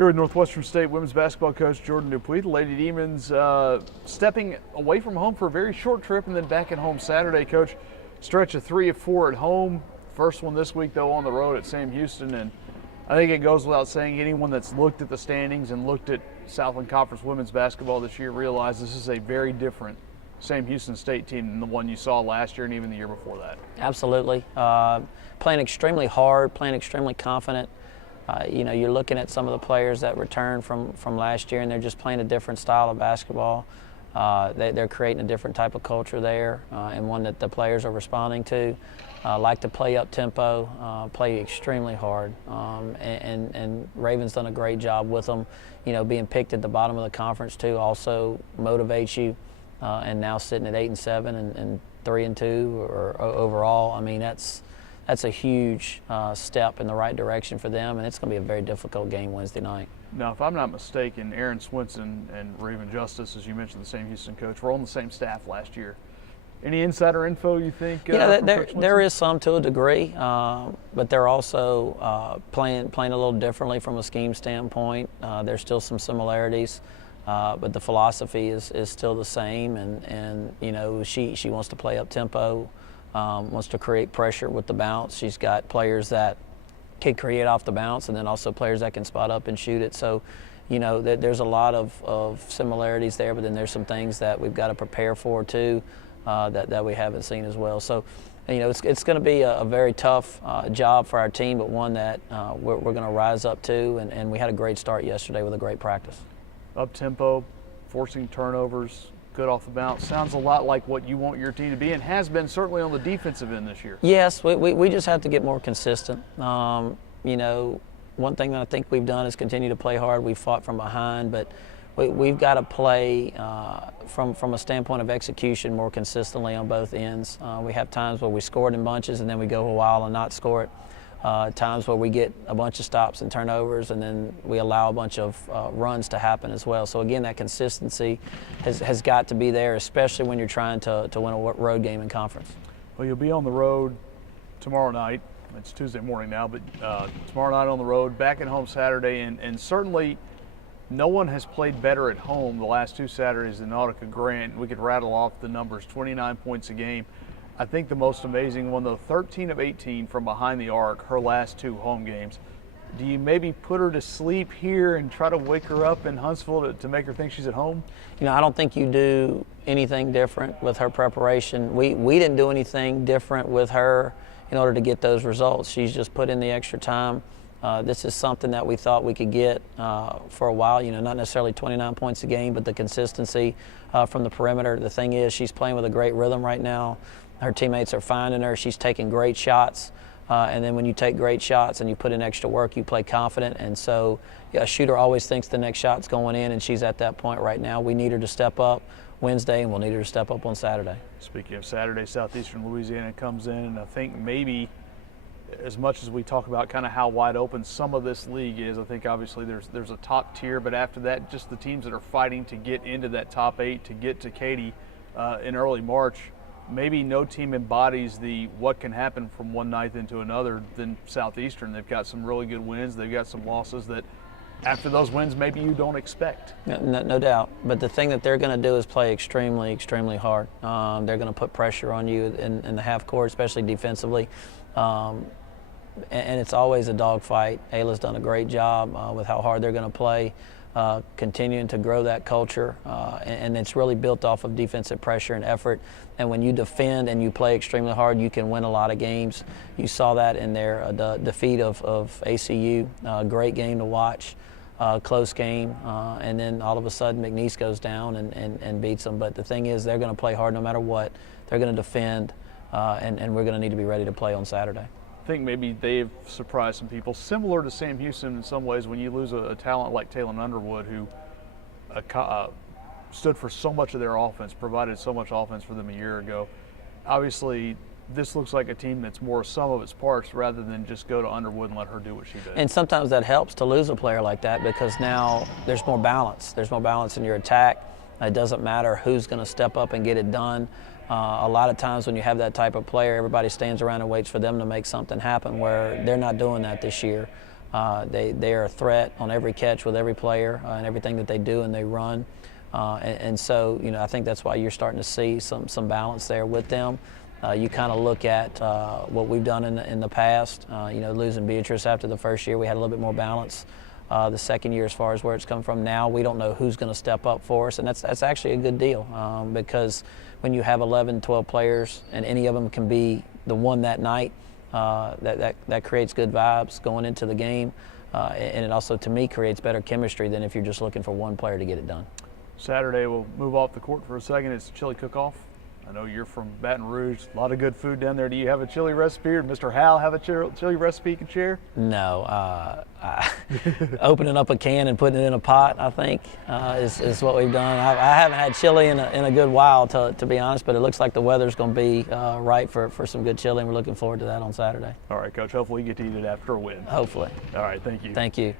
Here with Northwestern State women's basketball coach Jordan Dupuy. The Lady Demons stepping away from home for a very short trip and then back at home Saturday. Coach, stretch of 3 of 4 at home. First one this week, though, on the road at Sam Houston. And I think it goes without saying, anyone that's looked at the standings and looked at Southland Conference women's basketball this year realizes this is a very different Sam Houston State team than the one you saw last year and even the year before that. Absolutely. Playing extremely hard, playing extremely confident. You're looking at some of the players that returned from last year, and they're just playing a different style of basketball. They're creating a different type of culture there, and one that the players are responding to. Like to play up tempo, play extremely hard, and Raven's done a great job with them. Being picked at the bottom of the conference too also motivates you. And now sitting at 8-7 and 3-2 or overall, I mean that's a huge step in the right direction for them, and it's going to be a very difficult game Wednesday night. Now, if I'm not mistaken, Aaron Swinson and Raven Justice, as you mentioned, the same Houston coach, were on the same staff last year. Any insider info you think? There is some to a degree, but they're also playing a little differently from a scheme standpoint. There's still some similarities. But the philosophy is still the same, and she wants to play up tempo, wants to create pressure with the bounce. She's got players that can create off the bounce, and then also players that can spot up and shoot it. So, there's a lot of similarities there, but then there's some things that we've got to prepare for too that we haven't seen as well. So, it's going to be a very tough job for our team, but one that we're going to rise up to, and we had a great start yesterday with a great practice. Up-tempo, forcing turnovers, good off the bounce. Sounds a lot like what you want your team to be and has been certainly on the defensive end this year. Yes, we just have to get more consistent. One thing that I think we've done is continue to play hard. We've fought from behind, but we've got to play from a standpoint of execution more consistently on both ends. We have times where we score it in bunches and then we go a while and not score it. Times where we get a bunch of stops and turnovers, and then we allow a bunch of runs to happen as well. So again, that consistency has got to be there, especially when you're trying to win a road game in conference. Well, you'll be on the road tomorrow night. It's Tuesday morning now, but tomorrow night on the road, back at home Saturday, and certainly no one has played better at home the last 2 Saturdays than Nautica Grant. We could rattle off the numbers, 29 points a game. I think the most amazing one, though, 13 of 18 from behind the arc, her last 2 home games. Do you maybe put her to sleep here and try to wake her up in Huntsville to make her think she's at home? I don't think you do anything different with her preparation. We didn't do anything different with her in order to get those results. She's just put in the extra time. This is something that we thought we could get for a while, not necessarily 29 points a game, but the consistency from the perimeter. The thing is, she's playing with a great rhythm right now. Her teammates are finding her. She's taking great shots. And then when you take great shots and you put in extra work, you play confident. And so a shooter always thinks the next shot's going in, and she's at that point right now. We need her to step up Wednesday, and we'll need her to step up on Saturday. Speaking of Saturday, Southeastern Louisiana comes in, and I think maybe as much as we talk about kind of how wide open some of this league is, I think obviously there's a top tier, but after that, just the teams that are fighting to get into that top 8, to get to Katy in early March. Maybe no team embodies the what can happen from one night into another than Southeastern. They've got some really good wins. They've got some losses that after those wins maybe you don't expect. No doubt. But the thing that they're going to do is play extremely, extremely hard. They're going to put pressure on you in the half court, especially defensively. And it's always a dogfight. Ayla's done a great job with how hard they're going to play. Continuing to grow that culture, and it's really built off of defensive pressure and effort. And when you defend and you play extremely hard, you can win a lot of games. You saw that in their defeat of ACU. Great game to watch, close game, and then all of a sudden McNeese goes down and beats them. But the thing is, they're going to play hard no matter what. They're going to defend, and we're going to need to be ready to play on Saturday. I think maybe they've surprised some people, similar to Sam Houston in some ways when you lose a talent like Taylor Underwood, who stood for so much of their offense, provided so much offense for them a year ago. Obviously, this looks like a team that's more sum of its parts rather than just go to Underwood and let her do what she did. And sometimes that helps to lose a player like that because now there's more balance. There's more balance in your attack. It doesn't matter who's going to step up and get it done. A lot of times when you have that type of player, everybody stands around and waits for them to make something happen, where they're not doing that this year. They are a threat on every catch with every player and everything that they do and they run. And so, I think that's why you're starting to see some balance there with them. You kind of look at what we've done in the past. Losing Beatrice after the first year, we had a little bit more balance. The second year, as far as where it's come from now, we don't know who's going to step up for us, and that's actually a good deal because when you have 11, 12 players and any of them can be the one that night, that creates good vibes going into the game, and it also, to me, creates better chemistry than if you're just looking for one player to get it done. Saturday, we'll move off the court for a second. It's chili cook-off. I know you're from Baton Rouge. A lot of good food down there. Do you have a chili recipe, or Mr. Hal have a chili recipe you can share? No. Opening up a can and putting it in a pot, I think, is what we've done. I haven't had chili in a good while, to be honest, but it looks like the weather's going to be right for some good chili, and we're looking forward to that on Saturday. All right, Coach. Hopefully you get to eat it after a win. Hopefully. All right, thank you. Thank you.